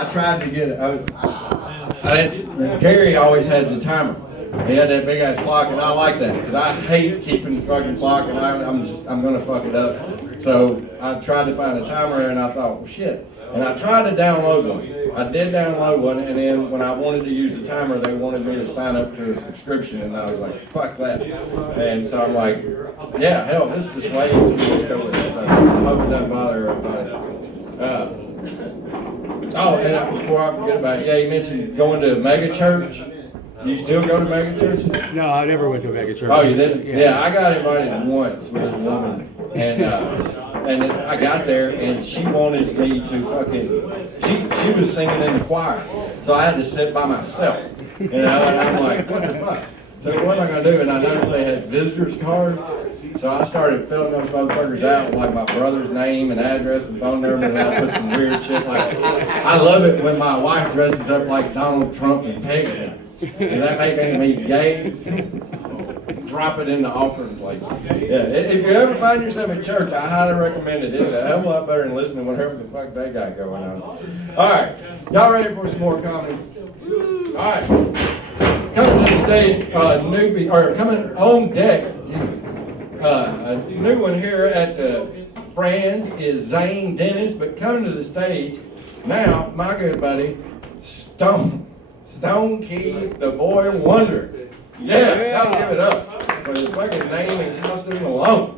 I tried to get it. Gary always had the timer. He had that big ass clock, and I like that because I hate keeping the fucking clock, and I'm gonna fuck it up. So I tried to find a timer, and I thought, well, shit. And I tried to download one. I did download one, and then when I wanted to use the timer, they wanted me to sign up to a subscription, and I was like, fuck that. And so I'm like, yeah, hell, this is just way easier to go with it. So I hope it doesn't bother everybody. Oh, and before I forget about it, yeah, you mentioned going to a mega church. You still go to mega church? No, I never went to a mega church. Oh, you didn't? Yeah, I got invited once with a woman, and I got there, and she wanted me to she was singing in the choir, so I had to sit by myself, and I'm like, what the fuck? So what am I gonna do? And I noticed they had visitors cards, so I started filling those motherfuckers out with like my brother's name and address and phone number, and I put some weird shit like, I love it when my wife dresses up like Donald Trump and pegs me. Does that make me gay? Drop it in the offering plate. Yeah, if you ever find yourself in church, I highly recommend it. It's a hell of a lot better than listening to whatever the fuck they got going on. All right, y'all ready for some more comments? All right, coming to the stage, coming on deck. A new one here at the Friends is Zane Dennis, but coming to the stage now, my good buddy, Stonkeytheboywonder. Yeah, now give it up for his fucking name and costume alone.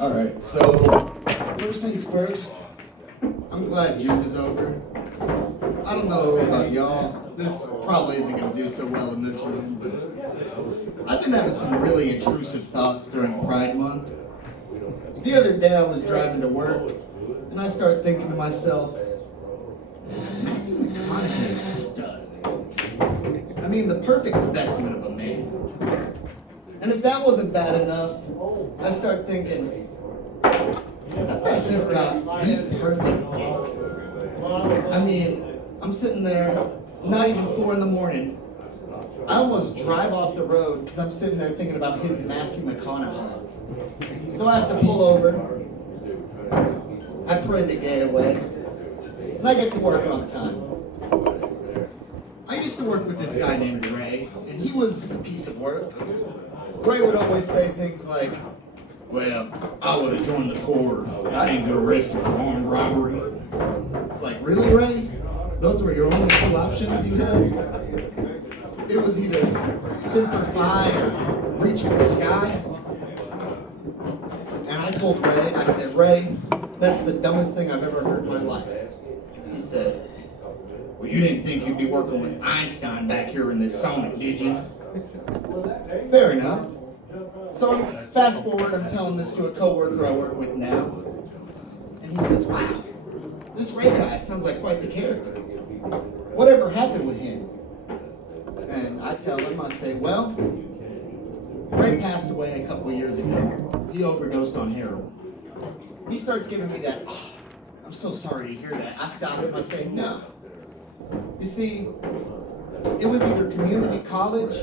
Alright, so first things first, I'm glad June is over. I don't know about y'all, this probably isn't going to do so well in this room, but I've been having some really intrusive thoughts during Pride Month. The other day I was driving to work, and I start thinking to myself, McConaughey's a stud. I mean, the perfect specimen of a man. And if that wasn't bad enough, I start thinking, I bet he's got the perfect dick. I mean, I'm sitting there, not even 4 in the morning. I almost drive off the road because I'm sitting there thinking about his Matthew McConaughey. So I have to pull over. I pray the gay away. And I get to work on time. I used to work with this guy named Ray, and he was a piece of work. Ray would always say things like, well, I would have joined the Corps. I didn't get arrested for armed robbery. It's like, really, Ray? Those were your only 2 options you had? It was either Semper Fi or reach for the sky. And I told Ray, I said, Ray, that's the dumbest thing I've ever heard in my life. He said, well, you didn't think you'd be working with Einstein back here in this Sonic, did you? Fair enough. So fast forward, I'm telling this to a coworker I work with now. And he says, wow, this Ray guy sounds like quite the character. Whatever happened with him? And I tell him, I say, well, Ray passed away a couple of years ago. He overdosed on heroin. He starts giving me that, oh, I'm so sorry to hear that. I stop him, I say, no. You see, it was either community college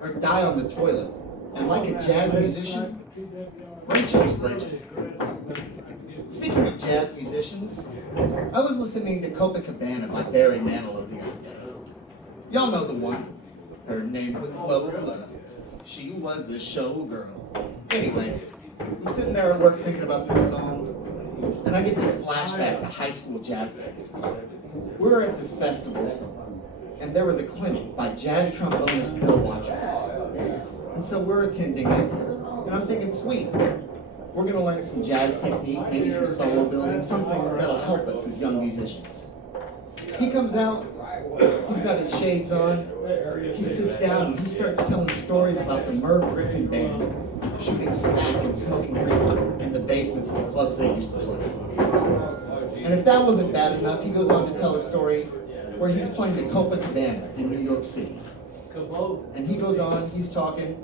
or die on the toilet. And like a jazz musician, Ray chose legend. Speaking of jazz musicians, I was listening to Copacabana by Barry Manilow the other day. Y'all know the one. Her name was Lola. She was a showgirl. Anyway, I'm sitting there at work thinking about this song, and I get this flashback to high school jazz band. We were at this festival, and there was a clinic by jazz trombonist Bill Watchers. And so we're attending it, and I'm thinking, sweet, we're going to learn some jazz technique, maybe some solo building, something that'll help us as young musicians. He comes out, he's got his shades on, he sits down, and he starts telling stories about the Merv Griffin band shooting smack and smoking reefer in the basements of the clubs they used to play. And if that wasn't bad enough, he goes on to tell a story where he's playing the Copacabana in New York City. And he goes on, he's talking,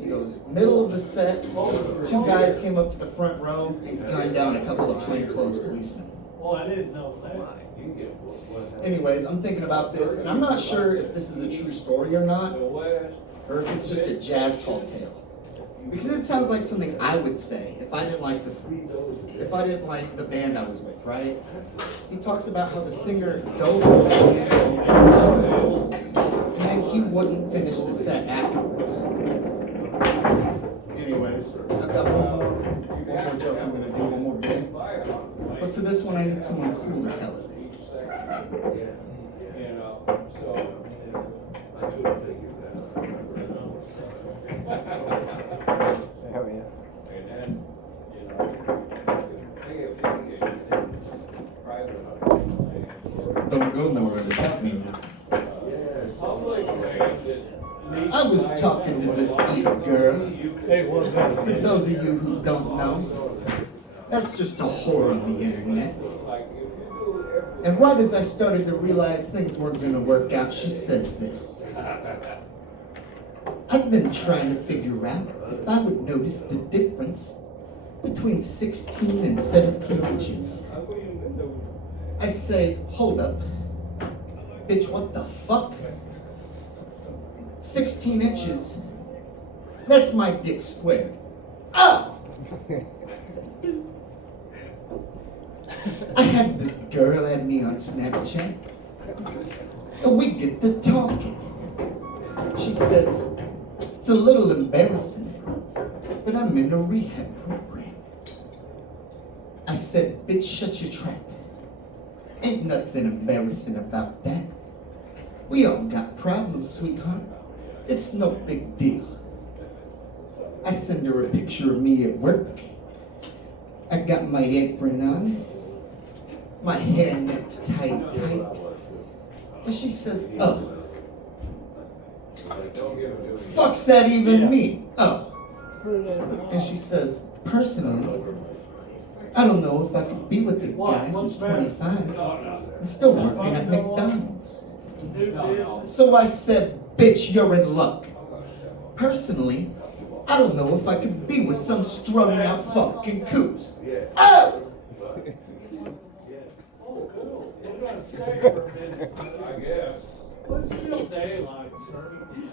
he goes, middle of the set, 2 guys came up to the front row and gunned down a couple of plainclothes policemen. Oh, I didn't know that. Anyways, I'm thinking about this, and I'm not sure if this is a true story or not, or if it's just a jazz tall tale. Because it sounds like something I would say if I didn't like the band I was with, right? He talks about how the singer dove and then he wouldn't finish the set afterwards. Anyways, I've got one more joke I'm gonna do, one more bit. But for this one I need someone cool to tell it. Don't go nowhere without me now. I was talking to this here girl. For those of you who don't know, that's just a whore on the internet. And right as I started to realize things weren't going to work out, she says this. I've been trying to figure out if I would notice the difference between 16 and 17 inches. I say, hold up. Bitch, what the fuck? 16 inches? That's my dick squared. Oh! I had this girl add me on Snapchat, and we get to talking. She says, it's a little embarrassing, but I'm in a rehab program. I said, bitch, shut your trap. Ain't nothing embarrassing about that. We all got problems, sweetheart. It's no big deal. I send her a picture of me at work. I got my apron on. My hairnet's tight. And she says, oh. Fuck's that even mean? Oh. And she says, personally, I don't know if I could be with a guy who's 25 and still working at McDonald's. So I said, bitch, you're in luck. Personally, I don't know if I could be with some strung out fucking coos. Oh!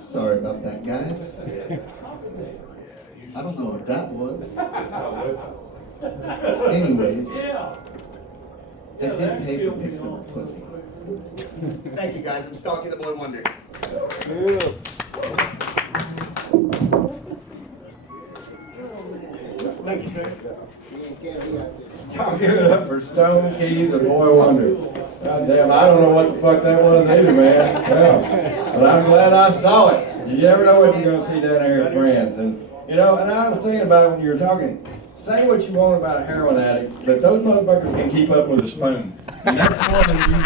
Sorry about that, guys. I don't know what that was. Anyways, they did pay for pics of my pussy. Thank you, guys. I'm Stonkeytheboywonder. Thank you, sir. Y'all give it up for Stonkey the Boy Wonder. God damn, I don't know what the fuck that was either, man. Yeah. But I'm glad I saw it. You never know what you're going to see down there at Friends. And, you know, and I was thinking about it when you were talking. Say what you want about a heroin addict, but those motherfuckers can keep up with a spoon. And that's more than you think.